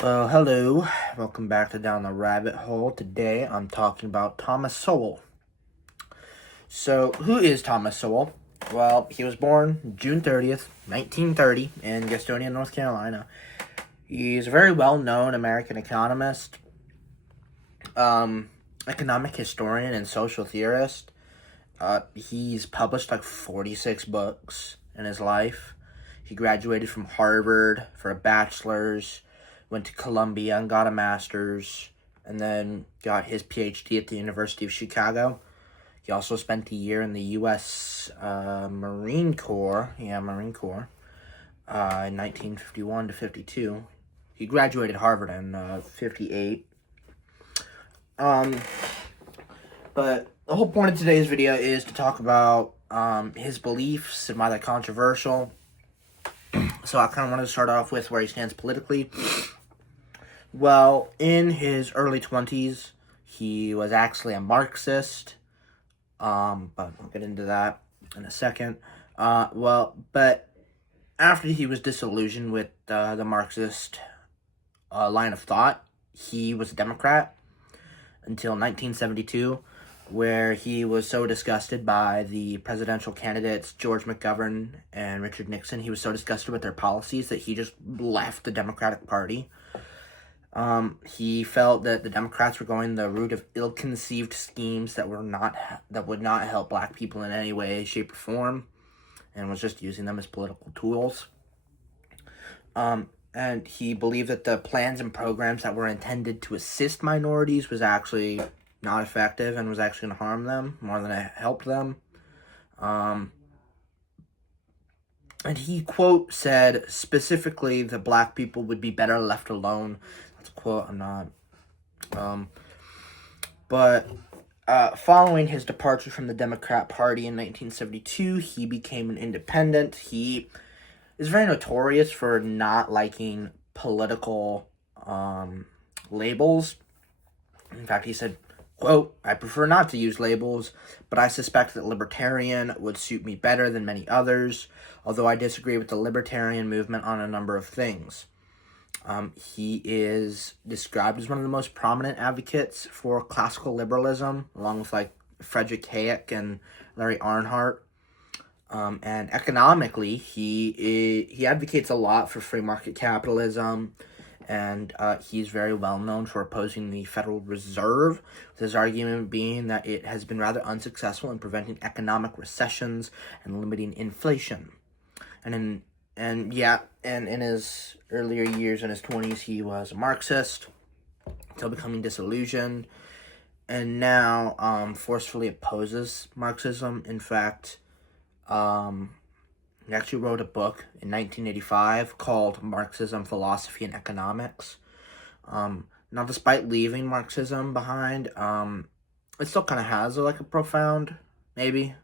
Well, hello. Welcome back to Down the Rabbit Hole. Today I'm talking about Thomas Sowell. So, who is Thomas Sowell? Well, he was born June 30th, 1930, in Gastonia, North Carolina. He's a very well known American economist, economic historian, and social theorist. He's published like 46 books in his life. He graduated from Harvard for a bachelor's, went to Columbia and got a master's, and then got his PhD at the University of Chicago. He also spent a year in the U.S. Marine Corps, in 1951 to 52. He graduated Harvard in 58. But the whole point of today's video is to talk about his beliefs and why they're controversial. So I kind of wanted to start off with where he stands politically. Well, in his early 20s, he was actually a Marxist, but we'll get into that in a second. But after he was disillusioned with the Marxist line of thought, he was a Democrat until 1972, where he was so disgusted by the presidential candidates George McGovern and Richard Nixon. He was so disgusted with their policies that he just left the Democratic Party. He felt that the Democrats were going the route of ill-conceived schemes that would not help black people in any way, shape, or form, and was just using them as political tools. And he believed that the plans and programs that were intended to assist minorities was actually not effective and was actually going to harm them more than it helped them. And he, quote, said specifically that black people would be better left alone. That's a quote, I'm not. Following his departure from the Democrat Party in 1972, he became an independent. He is very notorious for not liking political labels. In fact, he said, quote, "I prefer not to use labels, but I suspect that libertarian would suit me better than many others, although I disagree with the libertarian movement on a number of things." He is described as one of the most prominent advocates for classical liberalism, along with like Frederick Hayek and Larry Arnhart. And economically, he advocates a lot for free market capitalism, and he's very well known for opposing the Federal Reserve, with his argument being that it has been rather unsuccessful in preventing economic recessions and limiting inflation. And in his earlier years, in his 20s, he was a Marxist until becoming disillusioned, and now forcefully opposes Marxism. In fact, he actually wrote a book in 1985 called Marxism, Philosophy, and Economics. Now, despite leaving Marxism behind, it still kind of has a profound, maybe.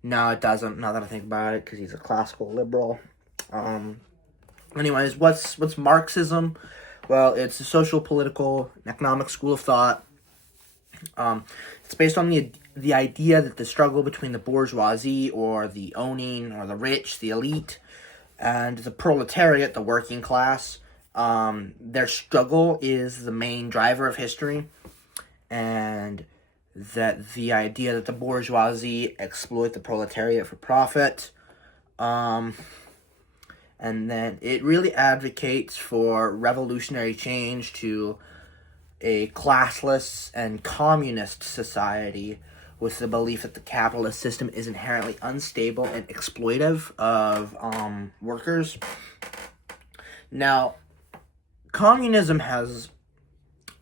No, it doesn't, now that I think about it, because he's a classical liberal. Anyways, what's Marxism? Well, it's a social, political, and economic school of thought. It's based on the idea that the struggle between the bourgeoisie, or the owning, or the rich, the elite, and the proletariat, the working class, their struggle is the main driver of history, and that the idea that the bourgeoisie exploit the proletariat for profit, and then it really advocates for revolutionary change to a classless and communist society, with the belief that the capitalist system is inherently unstable and exploitive of workers. Now, communism has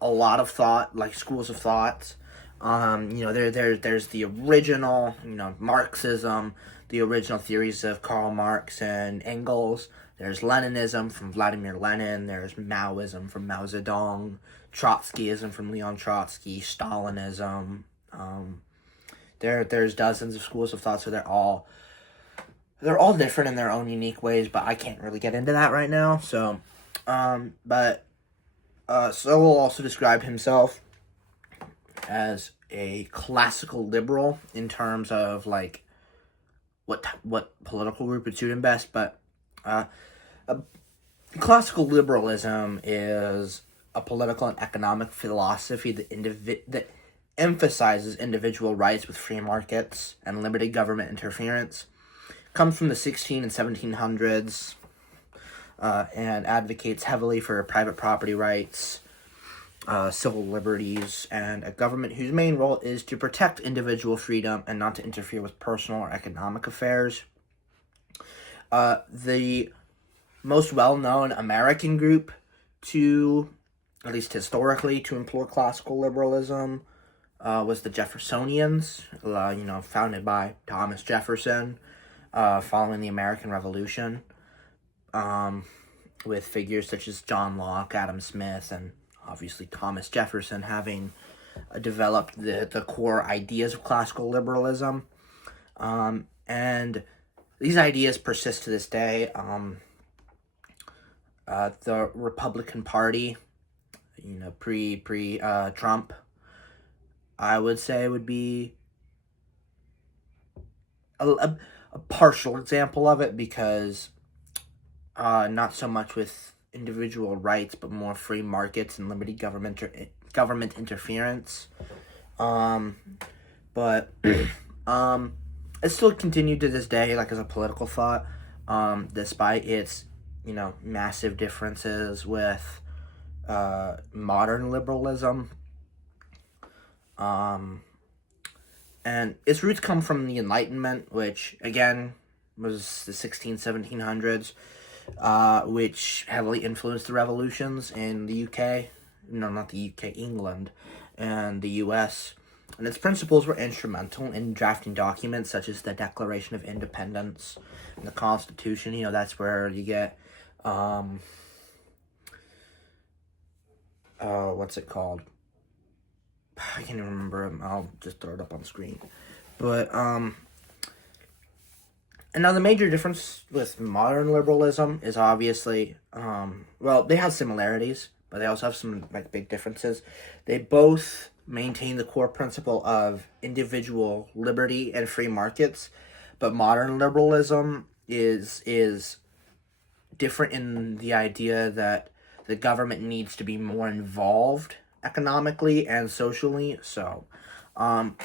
a lot of thought, like schools of thought. There's the original, Marxism, the original theories of Karl Marx and Engels. There's Leninism from Vladimir Lenin. There's Maoism from Mao Zedong. Trotskyism from Leon Trotsky. Stalinism. There's dozens of schools of thought, so they're all different in their own unique ways, but I can't really get into that right now. So, Sowell also described himself as a classical liberal in terms of what political group would suit him best, but Classical liberalism is a political and economic philosophy that emphasizes individual rights with free markets and limited government interference. Comes from the 16 and 1700s and advocates heavily for private property rights, civil liberties, and a government whose main role is to protect individual freedom and not to interfere with personal or economic affairs. The most well-known American group to, at least historically, to employ classical liberalism was the Jeffersonians, founded by Thomas Jefferson following the American Revolution, with figures such as John Locke, Adam Smith, and obviously Thomas Jefferson having developed the core ideas of classical liberalism. And these ideas persist to this day. The Republican Party, Trump, I would say would be a partial example of it, because not so much with individual rights, but more free markets and limited government interference. But it's still continued to this day, like as a political thought, despite its massive differences with modern liberalism. And its roots come from the Enlightenment, which again was the 1700s, which heavily influenced the revolutions in the UK. No, not the UK, England, and the US. And its principles were instrumental in drafting documents such as the Declaration of Independence and the Constitution. That's where you get, what's it called? I can't even remember. I'll just throw it up on the screen. But, and now the major difference with modern liberalism is obviously, they have similarities, but they also have some, big differences. They both maintain the core principle of individual liberty and free markets, but modern liberalism is different in the idea that the government needs to be more involved economically and socially. So, now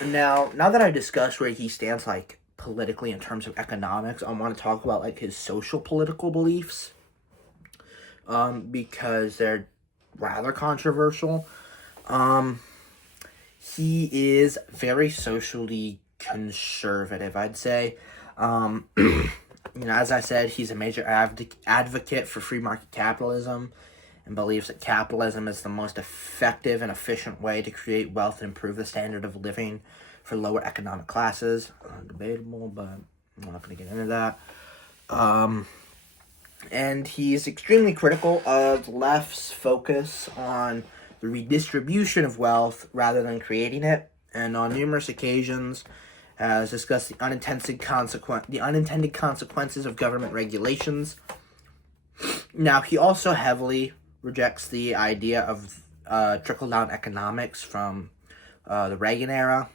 that I discussed where he stands, politically in terms of economics, I want to talk about, his social political beliefs, because they're rather controversial. He is very socially conservative, I'd say. As I said, he's a major advocate for free market capitalism and believes that capitalism is the most effective and efficient way to create wealth and improve the standard of living for lower economic classes. Debatable, but I'm not going to get into that. And he's extremely critical of the left's focus on the redistribution of wealth rather than creating it, and on numerous occasions has discussed the unintended consequences of government regulations. Now, he also heavily rejects the idea of trickle-down economics from the Reagan era,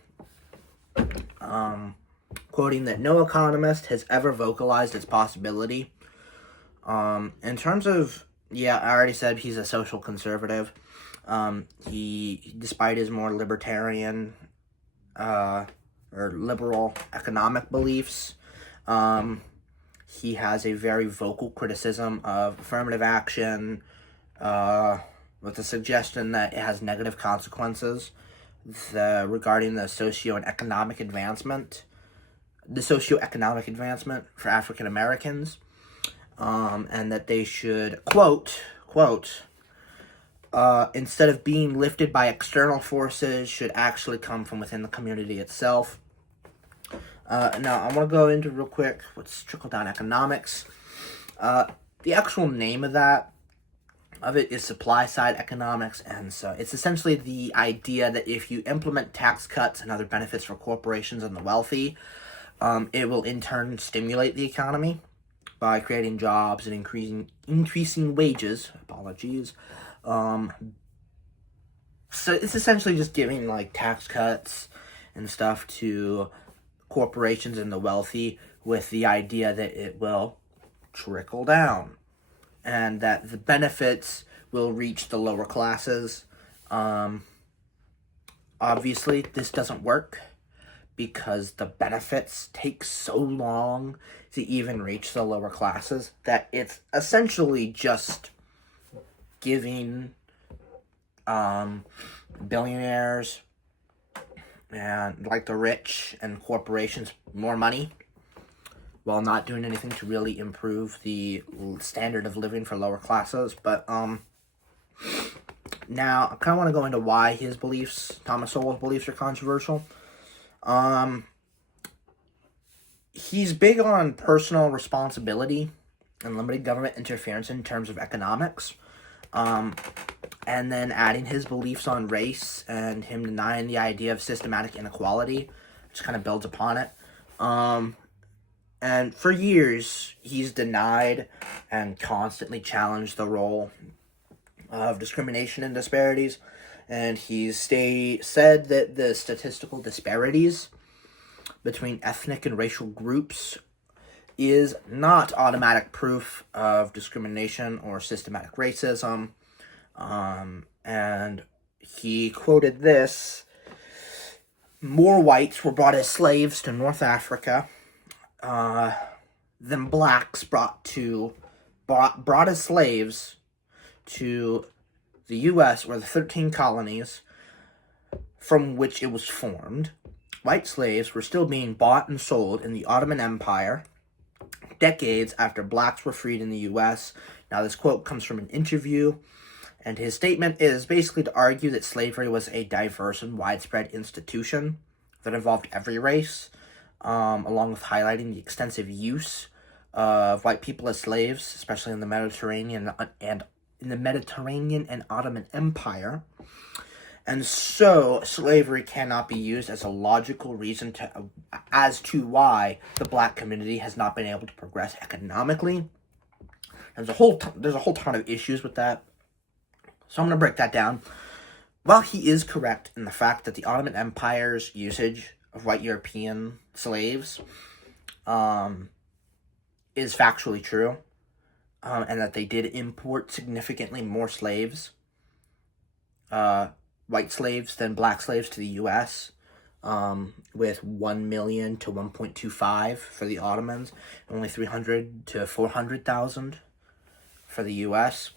quoting that no economist has ever vocalized its possibility. In terms of, I already said he's a social conservative. He, despite his more libertarian or liberal economic beliefs, he has a very vocal criticism of affirmative action, with the suggestion that it has negative consequences regarding the socioeconomic advancement for African Americans, and that they should, quote, instead of being lifted by external forces, should actually come from within the community itself. Now, I want to go into real quick what's trickle-down economics. The actual name of it is supply-side economics, and so it's essentially the idea that if you implement tax cuts and other benefits for corporations and the wealthy, it will in turn stimulate the economy by creating jobs and increasing wages. So it's essentially just giving tax cuts and stuff to corporations and the wealthy with the idea that it will trickle down. and that the benefits will reach the lower classes. Obviously, this doesn't work because the benefits take so long to even reach the lower classes that it's essentially just giving billionaires and like the rich and corporations more money while not doing anything to really improve the standard of living for lower classes. But now I kind of want to go into why his beliefs, Thomas Sowell's beliefs, are controversial. He's big on personal responsibility and limited government interference in terms of economics. And then adding his beliefs on race and him denying the idea of systematic inequality, which kind of builds upon it. And for years, he's denied and constantly challenged the role of discrimination and disparities. And he's said that the statistical disparities between ethnic and racial groups is not automatic proof of discrimination or systematic racism. And he quoted this: "More whites were brought as slaves to North Africa than blacks brought as slaves to the U.S. or the 13 colonies from which it was formed. White slaves were still being bought and sold in the Ottoman Empire decades after blacks were freed in the U.S." Now, this quote comes from an interview, and his statement is basically to argue that slavery was a diverse and widespread institution that involved every race, along with highlighting the extensive use of white people as slaves, especially in the Mediterranean and Ottoman Empire. And so, slavery cannot be used as a logical reason as to why the black community has not been able to progress economically. There's a whole ton of issues with that. So I'm going to break that down. While he is correct in the fact that the Ottoman Empire's usage of white European slaves is factually true, and that they did import significantly more slaves, white slaves, than black slaves to the U.S., with 1 million to 1.25 for the Ottomans, and only 300 to 400,000 for the U.S.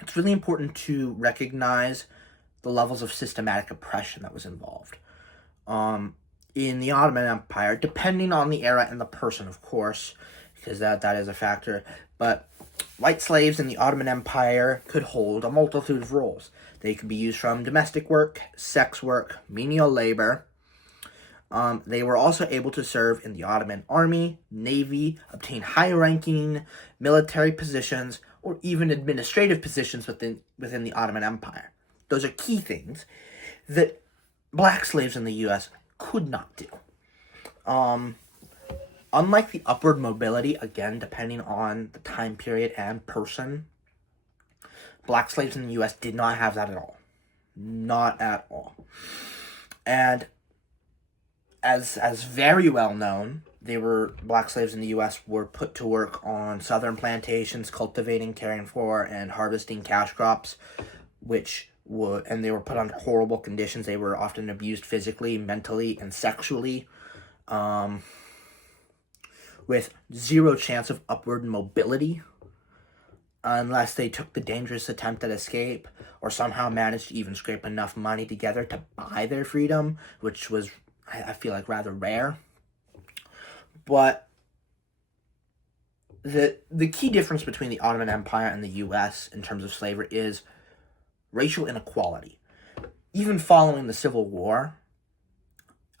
It's really important to recognize the levels of systematic oppression that was involved. In the Ottoman Empire, depending on the era and the person, of course, because that is a factor, but white slaves in the Ottoman Empire could hold a multitude of roles. They could be used from domestic work, sex work, menial labor. They were also able to serve in the Ottoman army, navy, obtain high-ranking military positions, or even administrative positions within the Ottoman Empire. Those are key things that black slaves in the U.S. could not do. Unlike the upward mobility, again, depending on the time period and person, black slaves in the U.S. did not have that at all. Not at all. And as very well known, black slaves in the U.S. were put to work on southern plantations, cultivating, caring for, and harvesting cash crops, and they were put under horrible conditions. They were often abused physically, mentally, and sexually, with zero chance of upward mobility, unless they took the dangerous attempt at escape, or somehow managed to even scrape enough money together to buy their freedom, which was, I feel like, rather rare. But the key difference between the Ottoman Empire and the U.S. in terms of slavery is racial inequality. Even following the Civil War,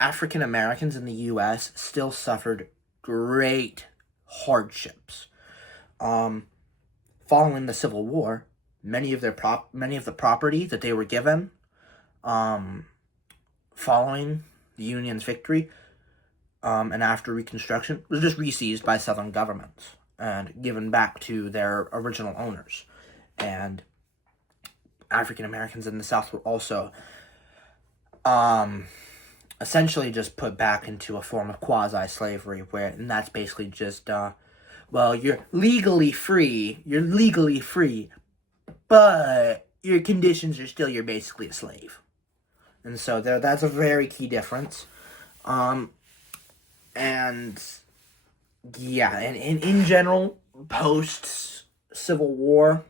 African Americans in the U.S. still suffered great hardships. Following the Civil War, many of the property that they were given, following the Union's victory, and after Reconstruction, was just reseized by Southern governments and given back to their original owners. And African Americans in the South were also essentially just put back into a form of quasi-slavery, and that's basically just well, you're legally free, but your conditions are still, you're basically a slave. And so that's a very key difference. And yeah, and in general, post Civil War,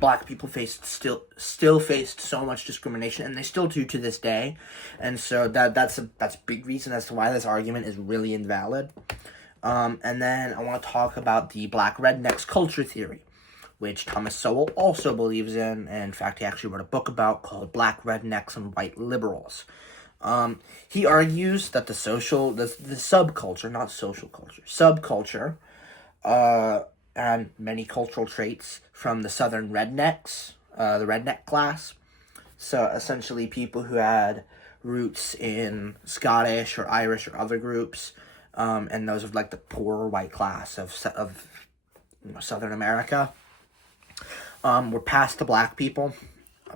black people still faced so much discrimination, and they still do to this day. And so that's a big reason as to why this argument is really invalid. And then I want to talk about the black rednecks culture theory, which Thomas Sowell also believes in. And in fact, he actually wrote a book about called Black Rednecks and White Liberals. He argues that the subculture, not social culture, subculture, and many cultural traits from the Southern rednecks, the redneck class. So essentially people who had roots in Scottish or Irish or other groups, and those of like the poorer white class of Southern America, were passed to black people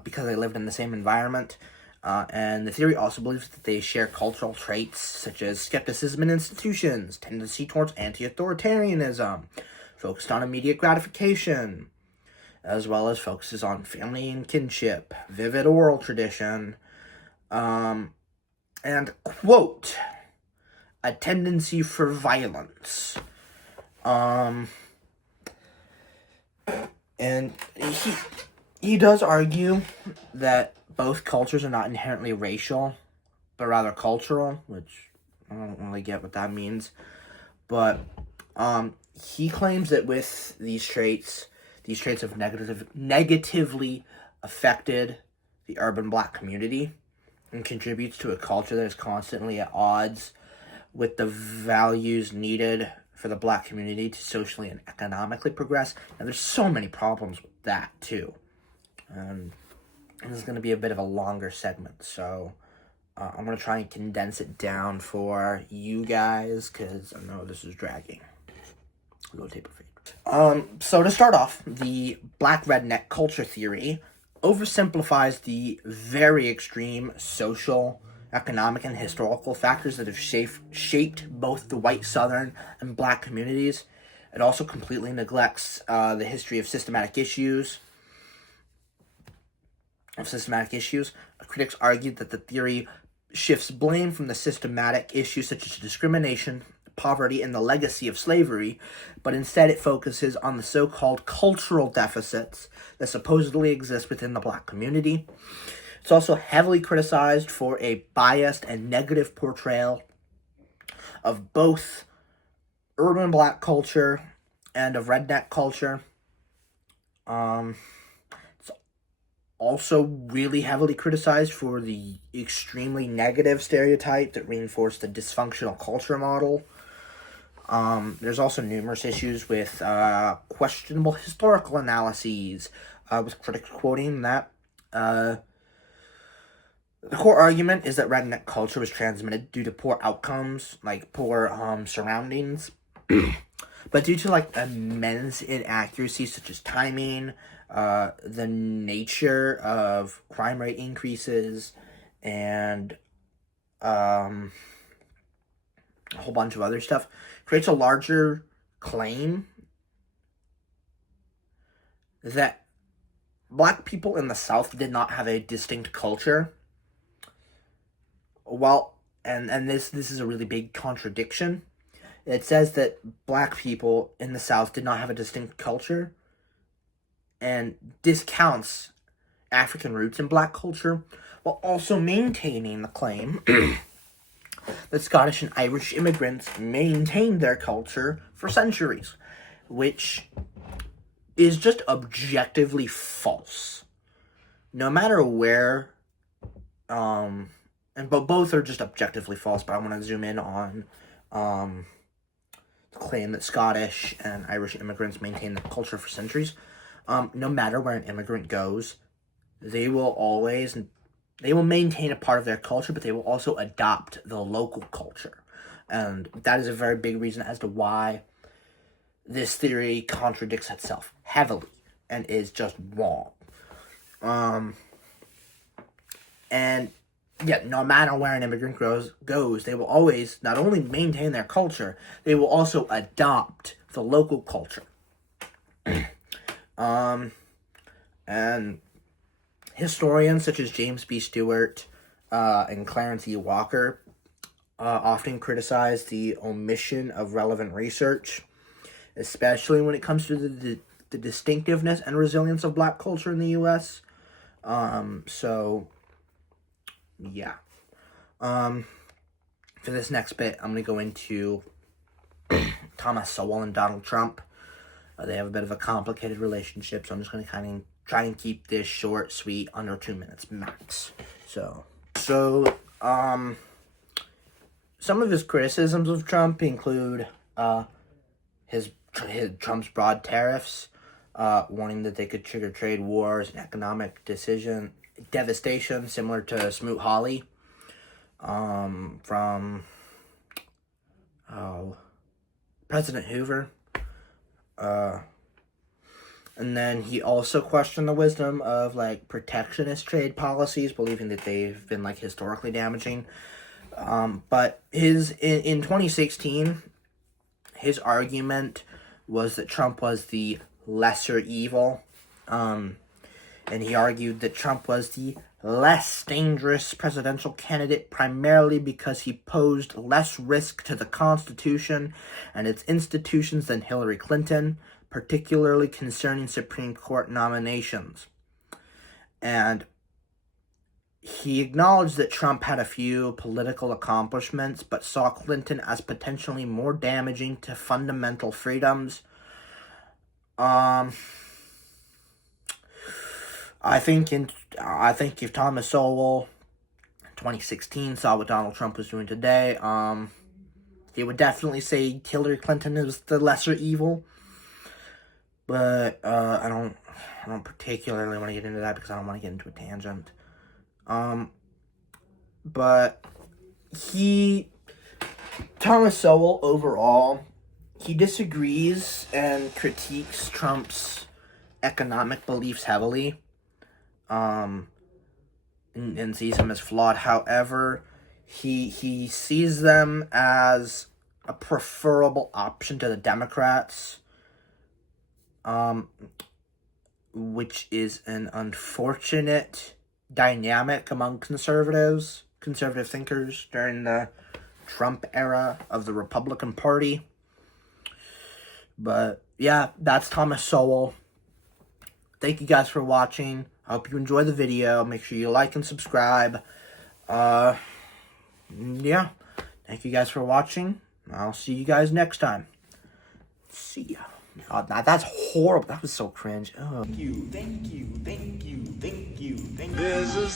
because they lived in the same environment. And the theory also believes that they share cultural traits such as skepticism in institutions, tendency towards anti-authoritarianism, focused on immediate gratification, as well as focuses on family and kinship, vivid oral tradition, and, quote, a tendency for violence. And he does argue that both cultures are not inherently racial, but rather cultural, which I don't really get what that means. But he claims that with these traits have negatively affected the urban black community and contributes to a culture that is constantly at odds with the values needed for the black community to socially and economically progress. And there's so many problems with that, too. And this is going to be a bit of a longer segment, so I'm going to try and condense it down for you guys, because I know this is dragging. A little taper fade. So to start off, the black redneck culture theory oversimplifies the very extreme social, economic, and historical factors that have shaped both the white Southern and black communities. It also completely neglects the history of systematic issues. Critics argued that the theory shifts blame from the systematic issues such as discrimination, poverty, and the legacy of slavery, but instead it focuses on the so-called cultural deficits that supposedly exist within the black community. It's also heavily criticized for a biased and negative portrayal of both urban black culture and of redneck culture. It's also really heavily criticized for the extremely negative stereotype that reinforced the dysfunctional culture model. There's also numerous issues with questionable historical analyses, with critics quoting that the core argument is that redneck culture was transmitted due to poor outcomes, like poor surroundings, but due to like immense inaccuracies such as timing, the nature of crime rate increases, and a whole bunch of other stuff, creates a larger claim that black people in the South did not have a distinct culture. Well, and this is a really big contradiction. It says that black people in the South did not have a distinct culture and discounts African roots in black culture, while also maintaining the claim that Scottish and Irish immigrants maintained their culture for centuries, which is just objectively false. No matter where, but both are just objectively false, but I want to zoom in on the claim that Scottish and Irish immigrants maintain the culture for centuries. No matter where an immigrant goes, they will maintain a part of their culture, but they will also adopt the local culture. And that is a very big reason as to why this theory contradicts itself heavily and is just wrong. And Yet, no matter where an immigrant goes, they will always not only maintain their culture, they will also adopt the local culture. And historians such as James B. Stewart and Clarence E. Walker often criticize the omission of relevant research, especially when it comes to the distinctiveness and resilience of Black culture in the U.S. So, yeah. For this next bit, I'm going to go into Thomas Sowell and Donald Trump. They have a bit of a complicated relationship, so I'm just going to kind of try and keep this short, sweet, under 2 minutes max. So some of his criticisms of Trump include his Trump's broad tariffs, warning that they could trigger trade wars and economic devastation, similar to Smoot-Hawley, from President Hoover. And then he also questioned the wisdom of, like, protectionist trade policies, believing that they've been, like, historically damaging. But in 2016, his argument was that Trump was the lesser evil. And he argued that Trump was the less dangerous presidential candidate primarily because he posed less risk to the Constitution and its institutions than Hillary Clinton, particularly concerning Supreme Court nominations. And he acknowledged that Trump had a few political accomplishments, but saw Clinton as potentially more damaging to fundamental freedoms. I think if Thomas Sowell in 2016 saw what Donald Trump was doing today, he would definitely say Hillary Clinton is the lesser evil. But I don't particularly want to get into that because I don't want to get into a tangent. But Thomas Sowell overall, he disagrees and critiques Trump's economic beliefs heavily, and sees them as flawed. However, he sees them as a preferable option to the Democrats, which is an unfortunate dynamic among conservative thinkers during the Trump era of the Republican Party. But yeah, that's Thomas Sowell. Thank you guys for watching. I hope you enjoy the video. Make sure you like and subscribe. Yeah. Thank you guys for watching. I'll see you guys next time. See ya. Oh, that's horrible. That was so cringe. Oh. Thank you. There's a